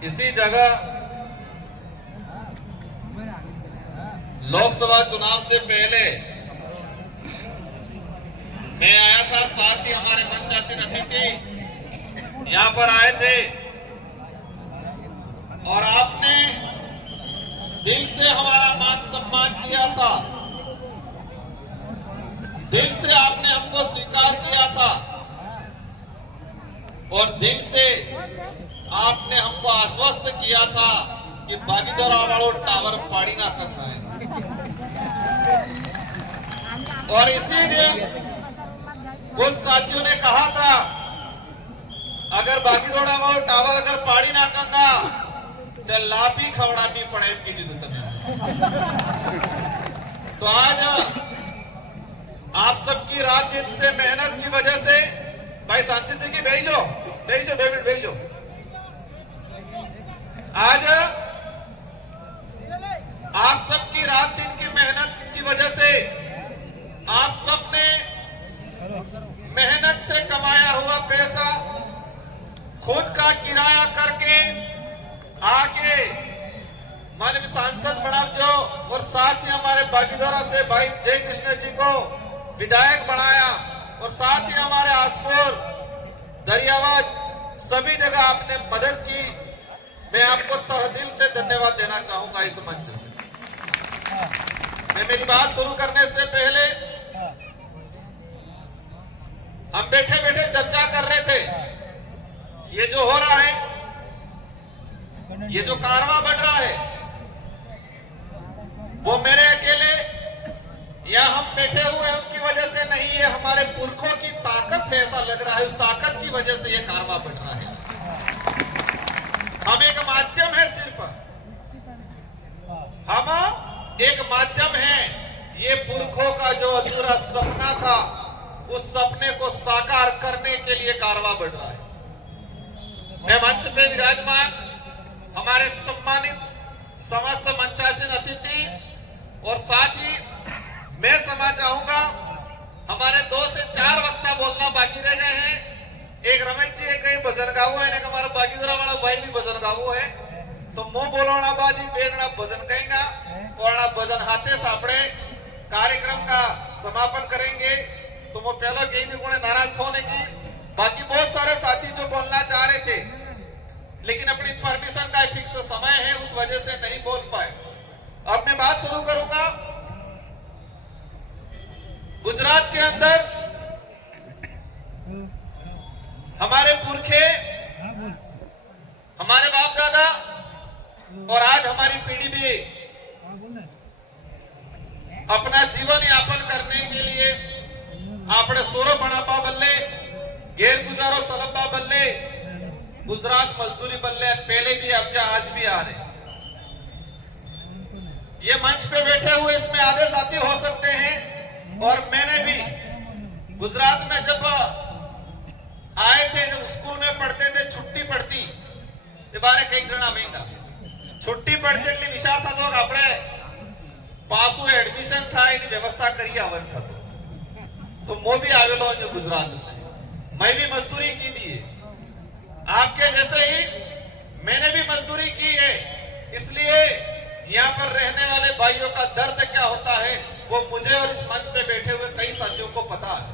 इसी जगह लोकसभा चुनाव से पहले मैं आया था, साथ ही हमारे मंचासीन अतिथि यहां पर आए थे और आपने दिल से हमारा मान सम्मान किया था, दिल से आपने हमको स्वीकार किया था और दिल से आपने हमको आश्वस्त किया था कि बागीदोरा वालों टावर पाड़ी ना करना है। और इसीलिए कुछ साथियों ने कहा था अगर बागीदोरा वालों टावर अगर पाड़ी ना करना तो लापी खवड़ा भी पड़े की जरूरत नहीं। तो आज आप सबकी रात दिन से मेहनत की वजह से भाई शांति थी कि भेजो भेजो डेविड भेजो, आज आप सबकी रात दिन की मेहनत की वजह से आप सबने मेहनत से कमाया हुआ पैसा खुद का किराया करके आगे माननीय सांसद बना जो और साथ ही हमारे बागीदोरा से भाई जय कृष्ण जी को विधायक बनाया और साथ ही हमारे आसपुर दरियावाद सभी जगह आपने मदद की। मैं आपको तहदिल से धन्यवाद देना चाहूंगा इस मंच से। मैं मेरी बात शुरू करने से पहले हम बैठे बैठे चर्चा कर रहे थे, ये जो हो रहा है, ये जो कारवां बढ़ रहा है, वो मेरे अकेले या हम बैठे हुए उनकी वजह से नहीं, ये हमारे पुरखों की ताकत है, ऐसा लग रहा है। उस ताकत की वजह से ये कारवां बढ़ रहा है। हम एक माध्यम है, सिर्फ हम एक माध्यम है। ये पुरखों का जो अधूरा सपना था, उस सपने को साकार करने के लिए कारवां बढ़ रहा है। मैं मंच पे विराजमान हमारे सम्मानित समस्त मंचासीन अतिथि और साथ ही मैं समझ चाहूंगा, हमारे 2 से 4 वक्ता बोलना बाकी रह गए हैं। एक रमेश जी एक कहीं भजन गावो है, हमारा बागीदोरा वाला भाई भी भजन गावो है, तो मुंह बोलना बाजी बेगना भजन कहेगा और भजन हाथे सापड़े कार्यक्रम का समापन करेंगे। तो वो पहले कही थी उन्हें नाराज होने की, बाकी बहुत सारे साथी जो बोलना चाह रहे थे लेकिन अपनी परमिशन का फिक्स समय है, उस वजह से नहीं बोल पाए। अब मैं बात शुरू करूंगा। गुजरात के अंदर हमारे पुरखे, हमारे बाप दादा और आज हमारी पीढ़ी भी अपना जीवन यापन करने के लिए आपने सोरो बनापा बल्ले गैर गुजारो सलपा बल्ले गुजरात मजदूरी बल्ले पहले भी अब जा आज भी आ रहे। ये मंच पे बैठे हुए इसमें आधे साथी हो सकते हैं और मैंने भी गुजरात में जब आए थे, जब स्कूल में पढ़ते थे, छुट्टी पड़ती बारे कई जन आवेगा छुट्टी पड़ती એટલે વિચાર થતો કે આપણે પાછું એડમિશન થાય એની વ્યવસ્થા કરી આવન થતો। तो मैं भी आवेलो हूं गुजरात में, मैं भी मजदूरी की दी है, आपके जैसे ही मैंने भी मजदूरी की है। इसलिए यहाँ पर रहने वाले भाइयों का दर्द क्या होता है वो मुझे और इस मंच पे बैठे हुए कई साथियों को पता है।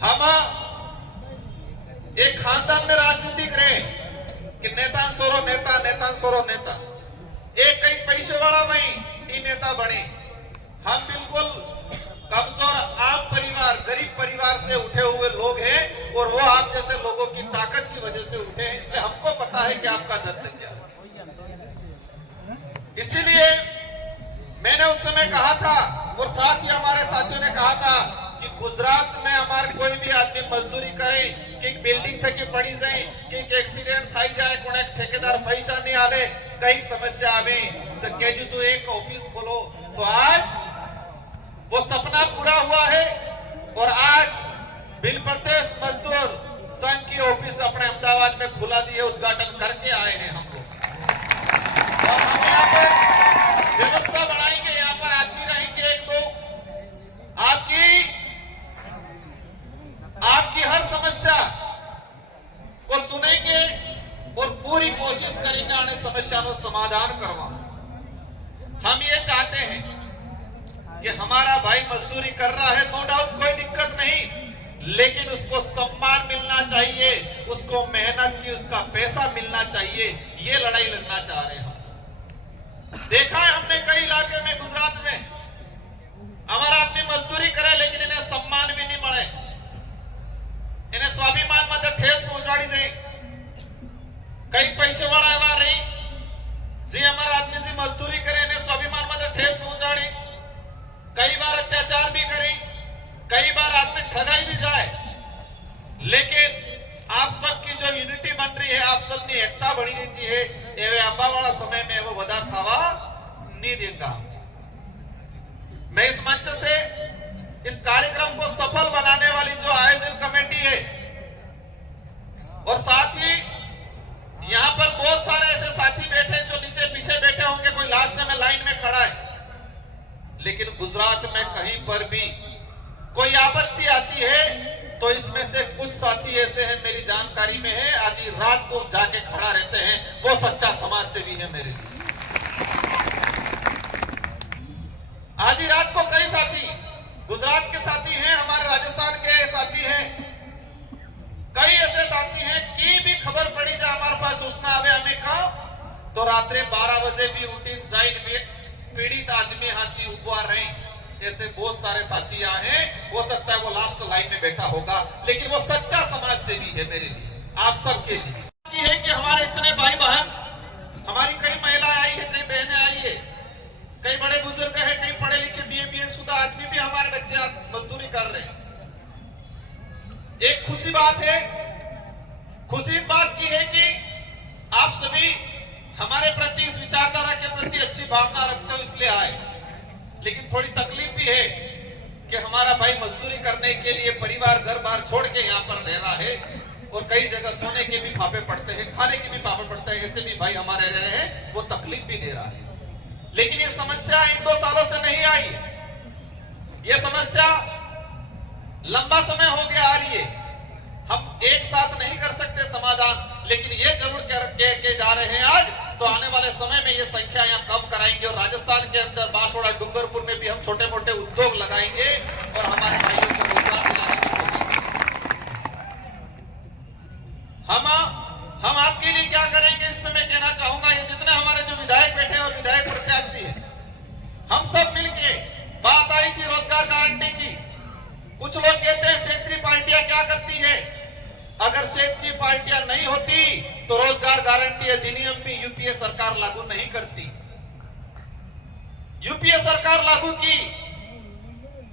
हम एक खानदान में राजनीतिक रहे कि नेता सोरो नेता, नेता सोरो नेता, एक कई पैसे वाला नहीं नेता बने। हम बिल्कुल कमजोर आम परिवार, गरीब परिवार से उठे हुए लोग हैं और वो आप जैसे लोगों की ताकत की वजह से उठे हैं, इसलिए हमको पता है कि आपका दर्द क्या है। इसीलिए मैंने उस समय कहा था और साथ ही हमारे साथियों ने कहा था कि गुजरात में हमारे कोई भी आदमी मजदूरी करे कि बिल्डिंग थकी पड़ी जाए कि एक्सीडेंट थी जाए, कोने ठेकेदार पैसा नहीं आले, कई समस्या आवे तो कहजू तू एक ऑफिस खोलो। तो आज वो सपना पूरा हुआ है और आज बिल प्रदेश मजदूर संघ की ऑफिस अपने अहमदाबाद में खुला दिए, उद्घाटन करके आए हैं हम लोग। और हम यहाँ पर व्यवस्था बनाएंगे, यहाँ पर आदमी रहेंगे एक दो, आपकी हर समस्या को सुनेंगे और पूरी पूरी कोशिश करेंगे आने समस्या नो समाधान करवा। हम ये चाहते हैं कि हमारा भाई मजदूरी कर रहा है, नो डाउट, कोई दिक्कत नहीं, लेकिन उसको सम्मान मिलना चाहिए, उसको मेहनत की उसका पैसा मिलना चाहिए। ये लड़ाई लड़ना चाह रहे हैं हम। देखा है हमने कई इलाके में, गुजरात में, हमारा आदमी मजदूरी करे लेकिन इन्हें सम्मान भी नहीं मिले, इन्हें स्वाभिमान में ठेस पहुंचाड़ी जाए। कई पैसे वाला एवा रही जी हमारा आदमी जी मजदूरी करे, इन्हें स्वाभिमान में ठेस पहुंचाड़ी, कई बार अत्याचार भी करे, कई बार आदमी ठगाई भी जाए। लेकिन आप सबकी जो यूनिटी बन रही है, आप सबने एकता बनी रही है, एवे आबा वाला समय में वो वधा थावा नहीं देगा। मैं इस मंच से इस कार्यक्रम को सफल बनाने वाली जो आयोजन कमेटी है, और साथ ही यहां पर बहुत सारे ऐसे साथी बैठे हैं जो नीचे पीछे बैठे होंगे, कोई लास्ट में लाइन में खड़ा है, लेकिन गुजरात में कहीं पर भी कोई आपत्ति आती है तो इसमें से कुछ साथी ऐसे हैं, मेरी जानकारी में है, आधी रात को जाके खड़ा रहते हैं, वो सच्चा समाज सेवी है मेरे लिए। आधी रात को कई साथी गुजरात के साथी हैं, हमारे राजस्थान के साथी हैं, कई ऐसे साथी हैं कि भी खबर पड़ी जा हमारे पास सूचना आवे हमें कहा तो रात्रि 12 बजे भी उठीन जाइन पीड़ित आदमी हाथी उबा रहे। ऐसे बहुत सारे साथी यहाँ हैं, हो सकता है वो लास्ट लाइन में बैठा होगा, लेकिन वो सच्चा समाज सेवी है मेरे लिए, आप सबके लिए। है कि हमारे इतने भाई बहन, हमारी कई महिलाएं आई है, कई बहनें आई है, कई बड़े बुजुर्ग है, कई पढ़े लिखे बीए शुदा आदमी भी हमारे बच्चे मजदूरी कर रहे हैं। एक खुशी बात है, खुशी इस बात की है कि आप सभी हमारे प्रति, इस विचारधारा के प्रति अच्छी भावना रखते हो, इसलिए आए। लेकिन थोड़ी तकलीफ भी है कि हमारा भाई मजदूरी करने के लिए परिवार घर बार छोड़ के यहाँ पर रह रहा है, और कई जगह सोने के भी फाफे पड़ते हैं, खाने के भी फाफे पड़ते हैं, ऐसे भी भाई हमारे रह रहे हैं, वो तकलीफ भी दे रहा है। लेकिन ये समस्या 1-2 सालों से नहीं आई, ये समस्या लंबा समय हो गया आ रही है। हम एक साथ नहीं कर सकते समाधान, लेकिन ये जरूर के जा रहे हैं आज, तो आने वाले समय में ये संख्या यहाँ कम कराएंगे, और राजस्थान के अंदर बांसवाड़ा डूंगरपुर में भी हम छोटे मोटे उद्योग लगाएंगे और हमारे भाइयों को रोजगार दिलाने की कोशिश हम आपके लिए क्या करेंगे, इसमें मैं कहना चाहूंगा, ये जितने हमारे जो विधायक बैठे हैं और विधायक प्रत्याशी है, हम सब मिलके, बात आई थी रोजगार गारंटी की। कुछ लोग कहते हैं क्षेत्रीय पार्टियां क्या करती है, अगर क्षेत्रीय पार्टियां नहीं होती तो रोजगार गारंटी अधिनियम भी यूपीए सरकार लागू नहीं करती। यूपीए सरकार लागू की,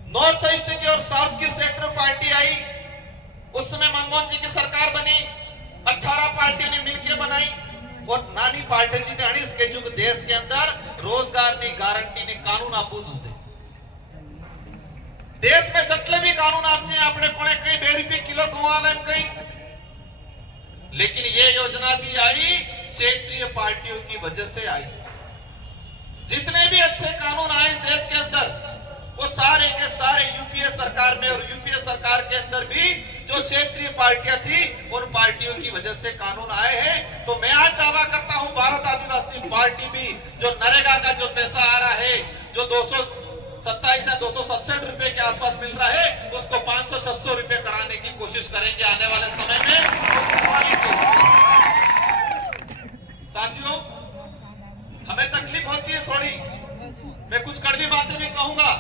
नॉर्थ ईस्ट की और साउथ की क्षेत्रीय पार्टी आई, उस समय मनमोहन जी की सरकार बनी, 18 पार्टियों ने मिलकर बनाई, और नानी पार्टी जी ने 19 के जुग देश के अंदर रोजगार की गारंटी ने कानून आपू जुजे। देश में जटले भी कानून आपसे अपने कोने कई 2 रुपये किलो गवाले कई, लेकिन ये योजना भी आई क्षेत्रीय पार्टियों की वजह से आई। जितने भी अच्छे कानून आए इस देश के अंदर, वो सारे के सारे यूपीए सरकार में, और यूपीए सरकार के अंदर भी जो क्षेत्रीय पार्टियां थी, उन पार्टियों की वजह से कानून आए हैं। तो मैं आज दावा करता हूं, भारत आदिवासी पार्टी भी जो नरेगा का जो पैसा आ रहा है, जो 227 या 267 रुपए के आसपास मिल रहा है, उसको 500-600 रुपए कराने की कोशिश करेंगे आने वाले समय में। साथियों, हमें तकलीफ होती है थोड़ी, मैं कुछ कड़वी बातें भी कहूंगा।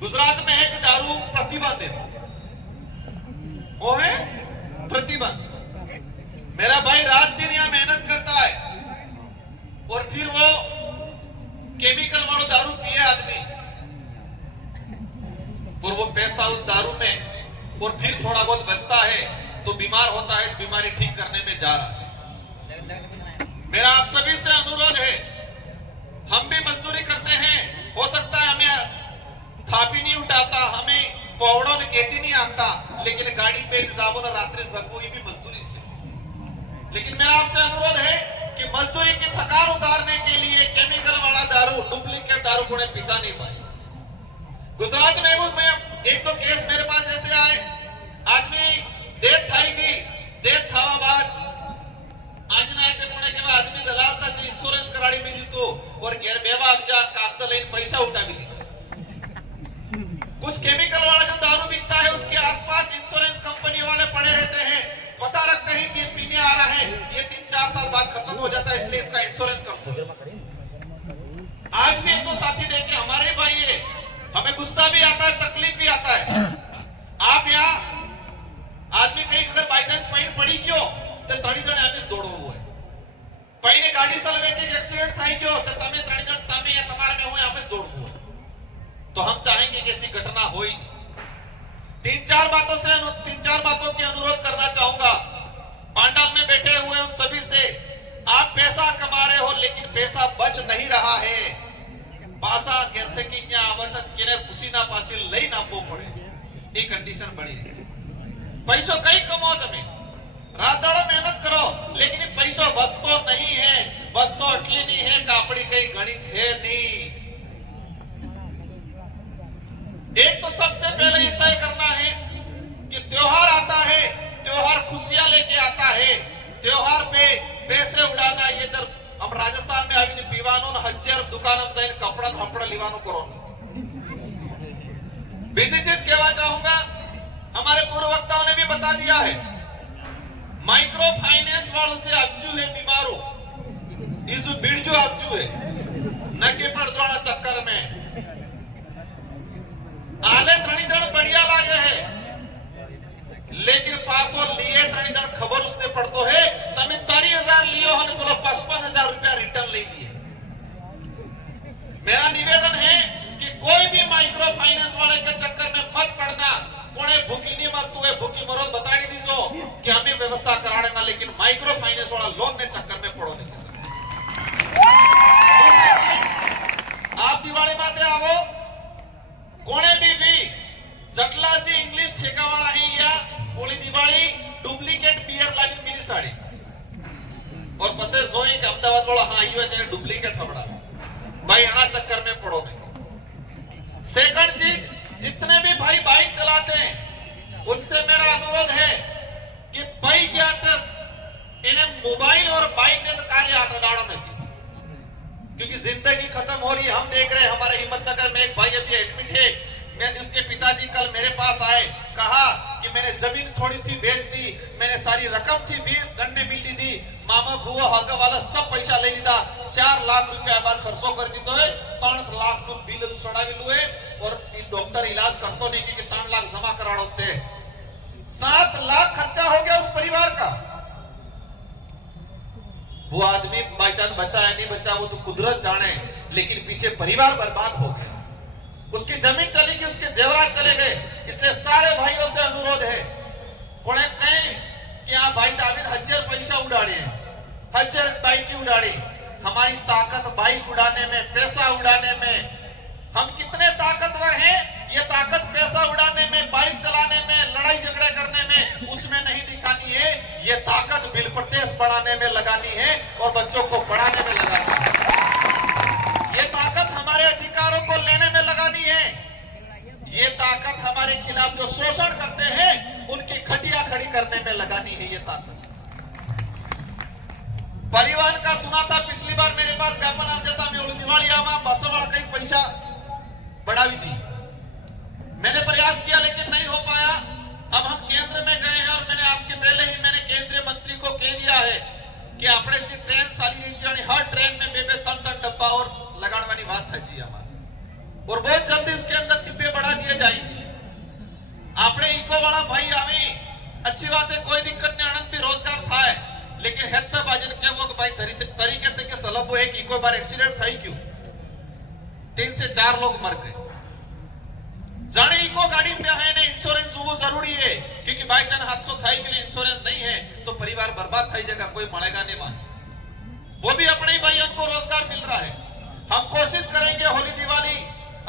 गुजरात में है कि दारू प्रतिबंध है, वो है प्रतिबंध। मेरा भाई रात दिन यहाँ मेहनत करता है, और फिर वो केमिकल वाला दारू पिए आदमी, और वो पैसा उस दारू में, और फिर थोड़ा बहुत बचता है तो बीमार होता है, बीमारी ठीक करने में जा रहा है। मेरा आप सभी से अनुरोध है, हम भी मजदूरी करते हैं, हो सकता है हमें थापी नहीं उठाता, हमें पौड़ों ने खेती नहीं आता, लेकिन गाड़ी पे इंतजाम रात्रि सकू भी मजदूरी से। लेकिन मेरा आपसे अनुरोध है कि मजदूरी की थकान उतारने के लिए केमिकल वाला दारू, डुप्लीकेट दारू को पीता नहीं पाए। गुजरात में एक तो केस मेरे पास जैसे आए, आदमी डेथ थाई गई, डेथ थावा बाद आजना साल में एक एक्सीडेंट થઈ ગયો તો તમે ત્રણ જણ તમે या તમારા में હું आपस दौड़વું હોય तो हम चाहेंगे कि ऐसी घटना हो ही नहीं। तीन चार बातों की अनुरोध करना चाहूंगा। पांडाल में बैठे हुए उन सभी से, आप पैसा कमा रहे हो लेकिन पैसा बच नहीं रहा है। पासा कहते कि यहाँ आवत केने खुशी ना पासी लई ना पो पड़े ये कंडीशन बनी रही। पैसों कई कमाओ તમે रात दाड़ा मेहनत करो लेकिन पैसों वस्तु नहीं है, वस्तु अटली नहीं है, कापड़ी कई गणित है नहीं। एक तो सबसे पहले ये तय करना है कि त्योहार आता है, त्योहार खुशियां लेके आता है, त्योहार पे पैसे उड़ाना ये जब हम राजस्थान में आवी पीवानो न हजार दुकान में जाइन कपड़ा हपड़ा लीवानो करो। बीजी चीज कहना चाहूंगा, हमारे पूर्व वक्ताओं ने भी बता दिया है, माइक्रो फाइनेंस वालों से अब्जू है बीमारों इस बिड़जो अब्जू है न के पड़ जाना चक्कर में आले त्रणि जण बढ़िया लागे है लेकिन पासो लिए त्रणि जण खबर उसने पड़तो है तमे 30,000 लियो हन बोलो 55,000 रुपया रिटर्न ले लिए। मेरा निवेदन है कि कोई भी माइक्रो फाइनेंस वाले के चक्कर में मत पड़ना। कोने भूखी नहीं मरतू है, भूखी मरो बताई दीजो कि हमें व्यवस्था कराने लेकिन माइक्रो फाइनेंस वाला लोन ने चक्कर में पड़ो नहीं। आप दिवाली माते आवो कोने भी जटला जी इंग्लिश ठेका वाला ही लिया ओली दिवाली डुप्लीकेट बियर लागिन मिली साड़ी और पसे जोई के अहमदाबाद वाला हां आयो है तेरे डुप्लीकेट हबड़ा भाई आना चक्कर में पड़ो नहीं। सेकंड चीज, जितने भी भाई बाइक चलाते हैं उनसे मेरा अनुरोध है कि बाइक यात्रा इन्हें मोबाइल और बाइक ने कार्य यात्रा डालो नहीं, क्योंकि जिंदगी खत्म हो रही है। हम देख रहे हैं हमारे हिम्मतनगर में एक भाई अभी एडमिट है, मैं उसके पिताजी कल मेरे पास आए, कहा कि मैंने जमीन थोड़ी थी बेच दी, मैंने सारी रकम थी भी गन्ने मिली दी, मामा बुआ हग वाला सब पैसा ले लीधा, 4 लाख रुपया बार खर्चो कर दी तो 3 लाख નું બિલ સડાવેલું है और डॉक्टर इलाज करतो नहीं कि 3 लाख जमा कराना होते, 7 लाख खर्चा हो गया उस परिवार का। वो आदमी बाईचांस बचा है नहीं बचा वो तो कुदरत जाने, लेकिन पीछे परिवार बर्बाद हो गया, उसकी जमीन चली गई, उसके जेवरात चले गए। इसलिए सारे भाइयों से अनुरोध है, कोने कहीं कि आप भाई दाविद हजार पैसा उड़ाड़े, हजार बाइक उड़ाड़ी, हमारी ताकत बाइक उड़ाने में, पैसा उड़ाने में, हम कितने ताकतवर हैं ये ताकत पैसा उड़ाने में, बाइक चलाने में, लड़ाई झगड़े करने में उसमें नहीं दिखानी है, ये ताकत बिल प्रदेश बढ़ाने में लगानी है और बच्चों को पढ़ाने में लगानी है। ये ताकत हमारे अधिकारों को लेने में लगानी है, ये ताकत हमारे खिलाफ जो शोषण करते हैं उनकी खटिया खड़ी करने में लगानी है। ये ताकत परिवहन का सुना था पिछली बार मेरे पास ज्ञापन आ जाता, मैं दिवाली आवा बस वाला कई पैसा बढ़ावी थी, मैंने प्रयास किया लेकिन नहीं हो पाया। अब हम केंद्र में गए हैं और मैंने आपके पहले ही मैंने केंद्रीय मंत्री को कह दिया है कि अपने से ट्रेन साली रही जानी, हर ट्रेन में 2-3 डब्बा और लगाने बात है जी हमारा, और बहुत जल्दी उसके अंदर डिब्बे बढ़ा दिए जाएंगे। आपने इको वाला भाई आवे अच्छी बात है, कोई दिक्कत नहीं, आनंद भी रोजगार था है, लेकिन हेत्ता बाजन के वो भाई तरीके से के सलब है कि इको बार एक्सीडेंट था ही क्यों 3 से 4 लोग मर गए। जाने इको गाड़ी में है ने इंश्योरेंस वो जरूरी है, क्योंकि बाई चांस हादसो थाई भी इंश्योरेंस नहीं है तो परिवार बर्बाद थाई जाएगा, कोई मरेगा नहीं मान। वो भी अपने ही भाइयों को रोजगार मिल रहा है। हम कोशिश करेंगे होली दिवाली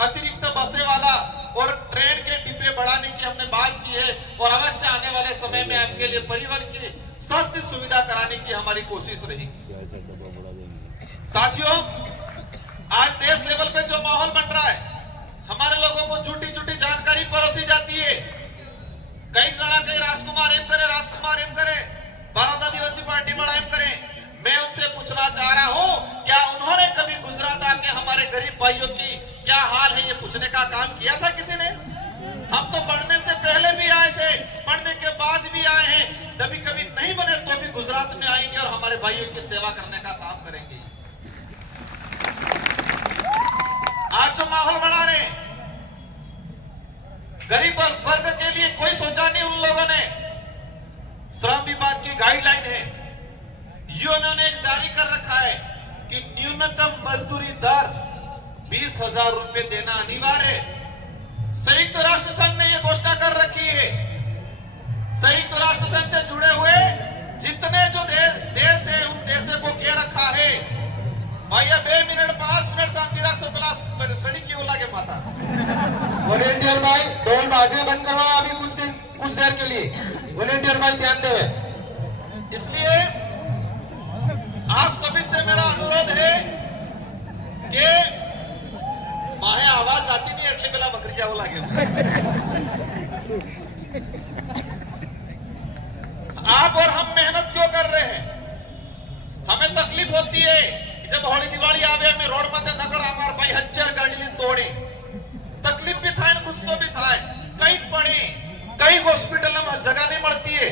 अतिरिक्त बसे वाला और ट्रेन के डिब्बे बढ़ाने की हमने बात की है, और अवश्य आने वाले समय में आपके लिए परिवहन की सस्ती सुविधा कराने की हमारी कोशिश रहेगी। साथियों, आज देश लेवल पे जो माहौल बन रहा है, हमारे लोगों को झूठी झूठी जानकारी परोसी जाती है। कई जना कई राजकुमार एम करे, राजकुमार एम करे, 12 दिवसीय पार्टी में एम करे। मैं उनसे पूछना चाह रहा हूं, क्या उन्होंने कभी गुजरात आके हमारे गरीब भाइयों की क्या हाल है ये पूछने का काम किया था किसी ने? हम तो पढ़ने से पहले भी आए थे, पढ़ने के बाद भी आए हैं, कभी कभी नहीं बने तो भी गुजरात में आएंगे और हमारे भाइयों की सेवा करने का काम करेंगे। आज जो माहौल बना रहे गरीब वर्ग के लिए कोई सोचा नहीं उन लोगों ने। श्रम विभाग की गाइडलाइन है, यूनियन ने जारी कर रखा है कि न्यूनतम मजदूरी दर 20,000 रुपए देना अनिवार्य है। संयुक्त राष्ट्र संघ ने यह घोषणा कर रखी है। संयुक्त राष्ट्र संघ से जुड़े हुए जितने जो देश है उन देशों को कह रखा है भैया 2 मिनट 5 मिनट शांति राख सब क्लास सड़ी क्यों लागे माता। वॉलेंटियर भाई ढोल बाजे बंद करवाओ अभी कुछ देर के लिए। वॉलेंटियर भाई ध्यान देवे। इसलिए आप सभी से मेरा अनुरोध है कि माहे आवाज आती नहीं એટલે પેલા બકરી જાવ લાગે। आप और हम मेहनत क्यों कर रहे हैं? हमें तकलीफ होती है जब होली दिवाળી આવે અમે રોડ માથે નકળા માર ભાઈ 1000 ગાડી લઈને દોડે। तकलीफ भी થાય गुस्सो भी થાય। कई पड़े कई हॉस्पिटल में जगह नहीं मिलती है।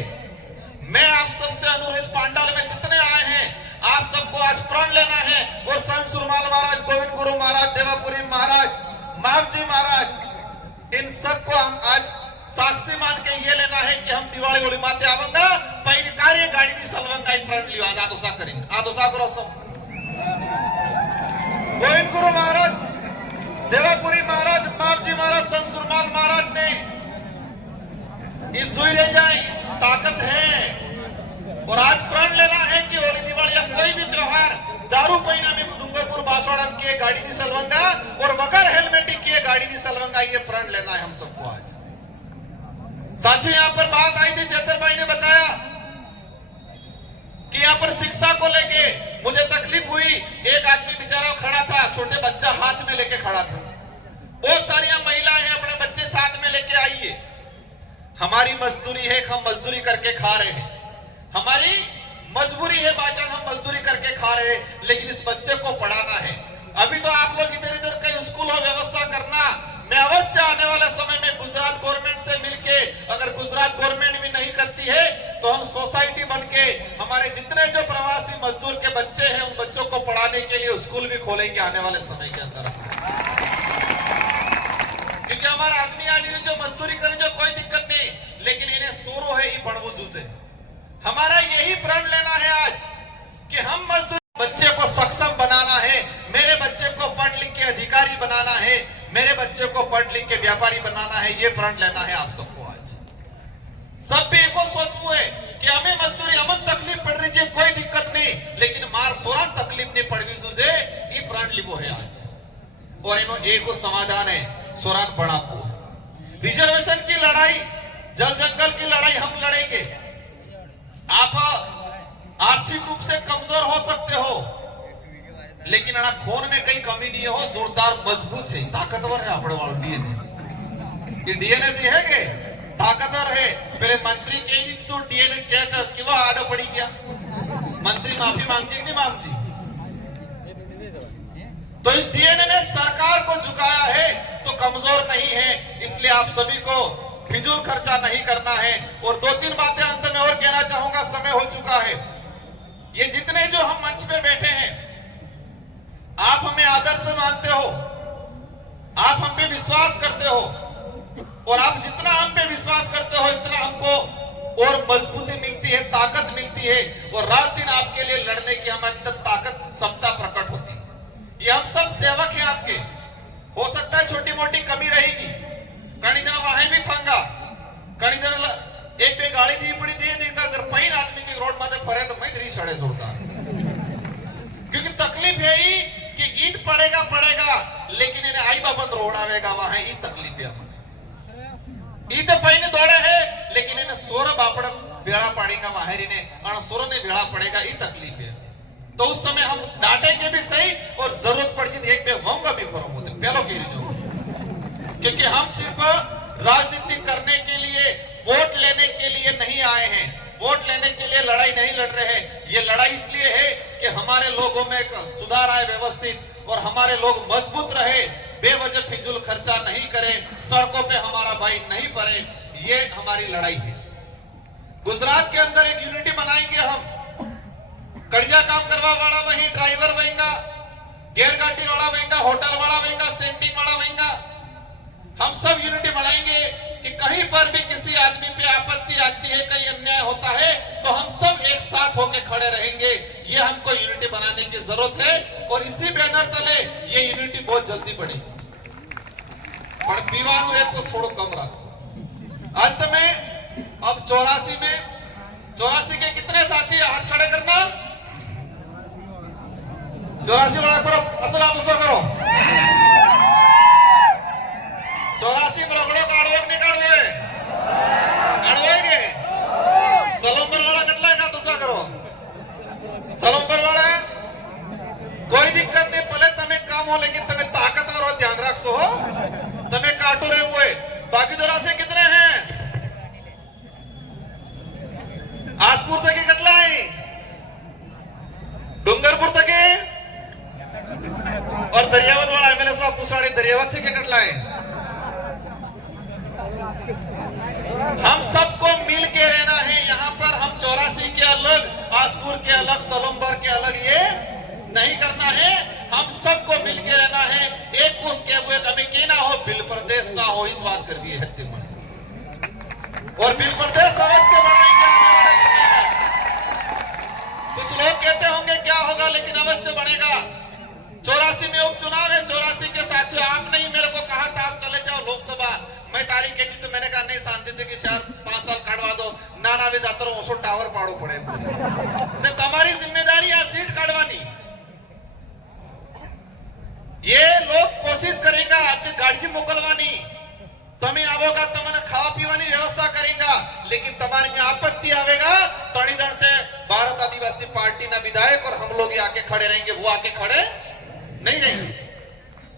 मैं आप सबसे अनुरोध इस पांडाल में जितने आए हैं आप सबको आज प्रण लेना है और संत सुरमाल महाराज, गोविंद गुरु महाराज, देवापुरी महाराज, मावजी महाराज, इन सबको हम आज साक्षी मान के ये लेना है कि हम दिवाળી होली माते आवेंगा पहली कार्य गाड़ी भी सलवंगा ही प्रण लियो। आज आदोसा करेंगे। आदोसा करो सब। गोविंद गुरु महाराज, देवापुरी महाराज, मावजी महाराज, संत सुरमाल महाराज ने इस जुईरे जाए ताकत है और आज प्रण लेना है कि होली दिवाળી या कोई भी त्योहार दारू पीना में डूंगरपुर बासवाड़ा की गाड़ी नहीं सलवंगा और बगैर हेलमेट की गाड़ी नहीं सलवंगा। ये प्रण लेना है हम सबको आज। साथियों यहाँ पर बात आई थी, चेतर भाई ने बताया कि यहाँ पर शिक्षा को लेके मुझे तकलीफ हुई। एक आदमी बेचारा खड़ा था, छोटे बच्चा हाथ में लेके खड़ा था। बहुत सारी महिलाएं हैं अपने बच्चे साथ में लेके आई है। हमारी मजदूरी है, हम मजदूरी करके खा रहे हैं। हमारी मजबूरी है बाचान, हम मजदूरी करके खा रहे हैं, लेकिन इस बच्चे को पढ़ाना है। अभी तो आप लोग इधर इधर कई स्कूल और व्यवस्था करना। मैं अवश्य आने वाले समय में गुजरात गवर्नमेंट से मिलके, अगर गुजरात गवर्नमेंट भी नहीं करती है तो हम सोसाइटी बनके हमारे जितने जो प्रवासी मजदूर के बच्चे हैं उन बच्चों को पढ़ाने के लिए स्कूल भी खोलेंगे आने वाले समय के अंदर। क्योंकि हमारा आदमी आने जो मजदूरी करे जो कोई दिक्कत नहीं, लेकिन इन्हें सोरो है ये पढ़वू जूझे। हमारा यही प्रण लेना है आज कि हम मजदूर बच्चे को सक्षम बनाना है, मेरे बच्चे को पढ़ लिख के अधिकारी बनाना है, मेरे बच्चे को पढ़ लिख के व्यापारी बनाना है। ये प्रण लेना है आप सबको आज। सब भी एको सोचवू है कि हमें मजदूरी अमन तकलीफ पड़ रही है कोई दिक्कत नहीं, लेकिन मार सोरा तकलीफ नहीं पड़वी जूझे ये प्रण लिवो है आज। और इनो एको समाधान है सोरान बढ़ापो। रिजर्वेशन की लड़ाई, जल जंगल की लड़ाई हम लड़ेंगे। आप आर्थिक रूप से कमजोर हो सकते हो, लेकिन खून में कहीं कमी नहीं हो, जोरदार मजबूत है, ताकतवर है। अपने वाला डीएनए, ये डीएनए जी है के ताकतवर है। पहले मंत्री कही दी तो डीएनए टेस्ट किवा आड़ा पड़ी गया, मंत्री माफी मांगती नहीं मांगती। तो इस डीएनए ने सरकार को झुकाया है तो कमजोर नहीं है। इसलिए आप सभी को फिजूल खर्चा नहीं करना है। और 2-3 बातें अंत में और कहना चाहूंगा, समय हो चुका है। ये जितने जो हम मंच पे बैठे हैं, आप हमें आदर से मानते हो, आप हम पे विश्वास करते हो, और आप जितना हम पे विश्वास करते हो इतना हमको और मजबूती मिलती है, ताकत मिलती है, और रात दिन आपके लिए लड़ने की हमारे अंदर ताकत, क्षमता प्रकट होती है। ये हम सब सेवक हैं आपके। हो सकता है छोटी मोटी कमी रहेगी, कई दिन वहां भी थंगा, कई दिन एक बे गाड़ी दी पड़ी दे देगा। अगर पैन आदमी की रोड माथे फरे तो मैं री सड़े जोड़ता, क्योंकि तकलीफ है ही कि ईट पड़ेगा, लेकिन इन्हें आई बाबत रोड आवेगा वहां ई तकलीफ है। ईद पैन दौड़े है, लेकिन इन्हें सोर बापड़ बेड़ा पड़ेगा वहां, इन्हें सोर ने बेड़ा पड़ेगा, ई तकलीफ है। तो उस समय हम डांटेंगे भी सही, और जरूरत पड़ती तो एक बे वहां भी करो पहलो की जो, क्योंकि हम सिर्फ राजनीति करने के लिए, वोट लेने के लिए नहीं आए हैं। वोट लेने के लिए लड़ाई नहीं लड़ रहे हैं। ये लड़ाई इसलिए है कि हमारे लोगों में सुधार आए व्यवस्थित, और हमारे लोग मजबूत रहे, बेवजह फिजूल खर्चा नहीं करें, सड़कों पे हमारा भाई नहीं पड़े। ये हमारी लड़ाई है। गुजरात के अंदर एक यूनिटी बनाएंगे हम। कड़िया काम करवा वाला वही ड्राइवर बनेगा, गेर गाड़ी वाला बनेगा, होटल वाला बनेगा, सेंटिंग वाला बनेगा। हम सब यूनिटी बनाएंगे कि कहीं पर भी किसी आदमी पे आपत्ति आती है, कहीं अन्याय होता है, तो हम सब एक साथ होकर खड़े रहेंगे। ये हमको यूनिटी बनाने की जरूरत है और इसी बैनर तले ये यूनिटी बहुत जल्दी बढ़ेगी। पर पीवानु एक को थोड़ा कम रखो। अंत में अब 84 के कितने साथी हाथ खड़े करना? 84 वाला करो, असला दूसरा करो। 84 में रगड़ो काढ़वे नहीं काढ़वे काढ़वेगे। सलंबर वाला कटला का दूसरा करो। सलंबर वाला कोई दिक्कत नहीं, पहले तमें काम हो लेकिन तमें ताकतवर हो, ध्यान रखो हो। तमें काटो रहे हुए बाकी 84 कितने हैं? आसपुर तक कटला है, डूंगरपुर तक और दरियावत वाला एमएलए साहब पुसाड़ी दरियावत थे कटला है। हम सबको मिल के रहना है यहाँ पर। हम 84 के अलग, आसपुर के अलग, सलोमबर के अलग ये नहीं करना है। हम सबको मिल के रहना है। एक कुछ के हुए कमी की ना हो, बिल प्रदेश ना हो, इस बात कर भी है। और बिल प्रदेश अवश्य बढ़ाएंगे आने वाले समय में। कुछ लोग कहते होंगे क्या होगा, लेकिन अवश्य बढ़ेगा। 84 में उपचुनाव है। 84 के साथियों, आपने ही मेरे को कहा था आप चले जाओ लोकसभा, मैं तारीख की तो मैंने कहा नहीं, शांति थी कि शायद 5 साल काटवा दो ना वे जाता रहो, उसको टावर पाड़ो पड़े। तो तुम्हारी जिम्मेदारी यहाँ सीट काटवानी। ये लोग कोशिश करेगा आपकी गाड़ी मोकलवानी, तुम्हें आवोगा, तुम्हें खावा पीवानी व्यवस्था करेगा, लेकिन तुम्हारी यहाँ आपत्ति आवेगा तड़ी दड़ते भारत आदिवासी पार्टी ना विधायक और हम लोग आके खड़े रहेंगे, वो आके खड़े नहीं रहेंगे।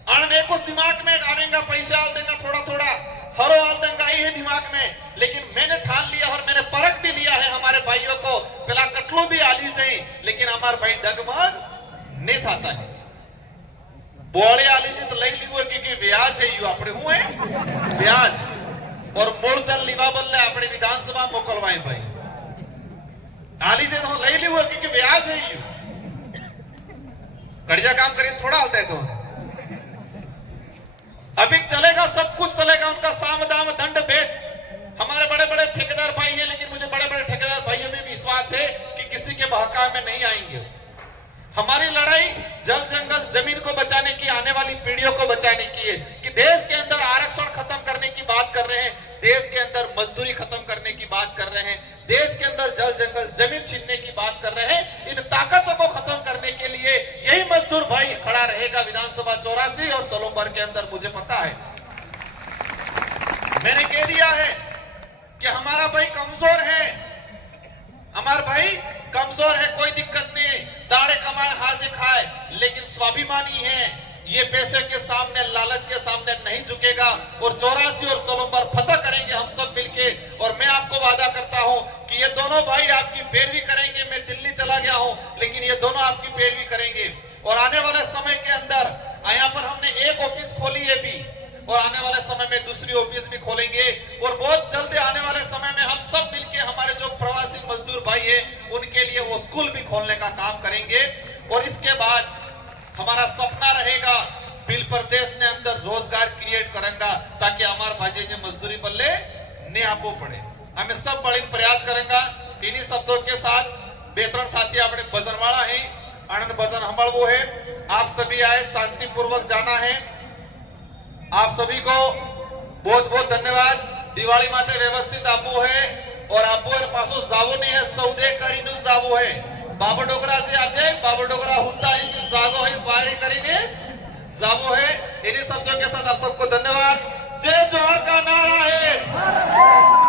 अनमे कुछ दिमाग में आवेगा, पैसा आल देगा थोड़ा थोड़ा, हरो आल देगा, ये दिमाग में। लेकिन मैंने ठान लिया और मैंने परख भी लिया है हमारे भाइयों को, पहला कटलो भी आली जाए, लेकिन हमारे भाई डगमग नहीं था है। बोले आली जी तो लई ली हुए क्योंकि ब्याज है यू अपने हुए ब्याज और मूलधन लिवा बोले अपने विधानसभा मोकलवाए भाई आली से तो लई ली हुए क्योंकि ब्याज है यू कड़िया काम करिए थोड़ा हालता है। तो अभी चलेगा, सब कुछ चलेगा, उनका साम दाम दंड भेद। हमारे बड़े बड़े ठेकेदार भाई हैं, लेकिन मुझे बड़े बड़े ठेकेदार भाइयों में विश्वास है कि किसी के बहकावे में नहीं आएंगे। हमारी लड़ाई जल जंगल जमीन को बचाने की, आने वाली पीढ़ियों को बचाने की है। कि देश के अंदर आरक्षण खत्म करने की बात कर रहे हैं, देश के अंदर मजदूरी खत्म करने की बात कर रहे हैं, देश के अंदर जल जंगल जमीन छीनने की बात कर रहे हैं। इन ताकतों को खत्म करने के लिए यही मजदूर भाई खड़ा रहेगा विधानसभा 84 और सलोमबर के अंदर। मुझे पता है, मैंने कह दिया है कि हमारा भाई कमजोर है, हमारा भाई कमजोर है, कोई दिक्कत नहीं, दाड़े कमान हाजिर खाए, लेकिन स्वाभिमानी है। ये पैसे के सामने, लालच के सामने नहीं झुकेगा और 84 और सलोमबर फतह करेंगे हम सब मिलके। और मैं आपको वादा करता हूं कि ये दोनों भाई आपकी पैरवी करेंगे। मैं दिल्ली चला गया हूं, लेकिन ये दोनों आपकी पैरवी करेंगे। और आने वाले समय के अंदर यहाँ पर हमने एक ऑफिस खोली है भी, और आने वाले समय में दूसरी ऑफिस भी खोलेंगे। और बहुत जल्दी आने वाले समय में हम सब मिलके हमारे जो प्रवासी मजदूर भाई है उनके लिए वो स्कूल भी खोलने का काम करेंगे। और इसके बाद हमारा सपना रहेगा बिल प्रदेश ने अंदर रोजगार क्रिएट करेंगे, ताकि हमारे भाई ने मजदूरी बल्ले ने आपको पड़े। हमें सब बड़े प्रयास करेंगे। इन्हीं शब्दों के साथ बेहतरीन साथी अपने भजनवाड़ा है, आनंद भजन हमल वो है। आप सभी आए, शांतिपूर्वक जाना है। आप सभी को बहुत बहुत धन्यवाद। दिवाळी माते व्यवस्थित आपू है और आपू पासो जावो नहीं है, सौदे करीने जावो है। बाबा डोगरा से आप जाए, बाबा डोगरा होता है कि जागो है, पारी करीने जावो है। इन्हीं शब्दों के साथ आप सबको धन्यवाद। जय जोहर का नारा है।